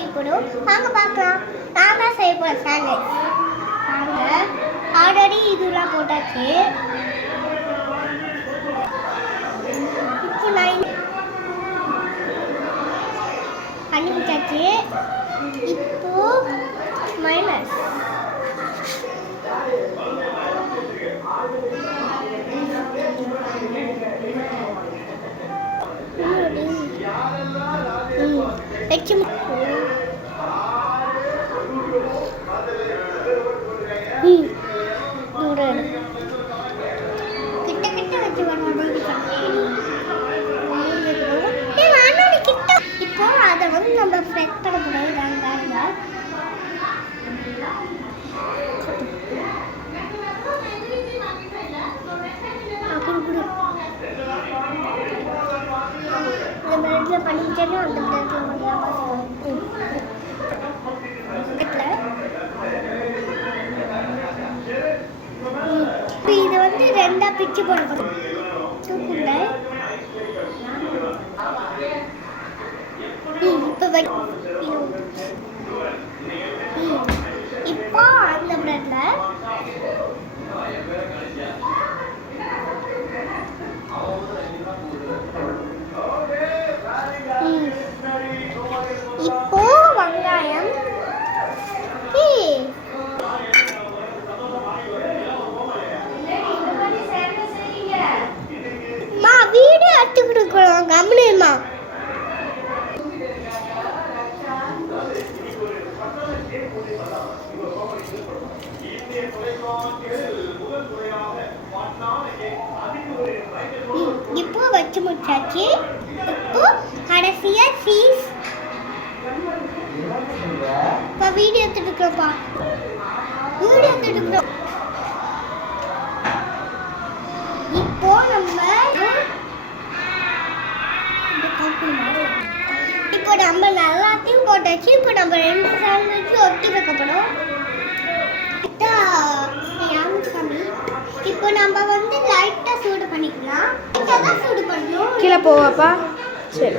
செய்யப்படும். வாங்க பார்க்கலாம். நான் தான் செய்ய போகிறேன் சாண்ட்விச். வாங்க, ஆல்ரெடி இதெல்லாம் போட்டாச்சு. இப்போ நான் பண்ணி விட்டாச்சு. இப்போ மைனஸ் வச்சு கிட்ட கிட்ட வச்சு கிட்ட. இப்போ அதை வந்து நம்ம ஃப்ரெஷ் பண்ணக்கூடாது. இந்த பிரெட்ல பண்ணிட்டேன்னா அந்த பிரெட்ல இதை வந்து ரெண்டா பிச்சு போடணும். தூக்குள்ள இப்போ அந்த பிரெட்ல இப்போ வெங்காயம் வீடு எடுத்து கொடுக்கணும். கம்முனுமா இப்போ வச்சு முடிச்சாச்சு. இப்போ கடைசியா சீஸ். இப்போ வீடியோ எடுத்துட்டுப்பா. வீடியோ எடுத்துட்டு இப்போ நம்ம எல்லாத்தையும் போட்டாச்சு. இப்போ நம்ம ரெண்டு சாண்ட்விச் ஒட்டி வைக்கப்படும். இப்போ நம்ம வந்து லைட்டா சூடு பண்ணிக்கலாம். சூடு பண்ணணும். கீழே போவாப்பா. சரி.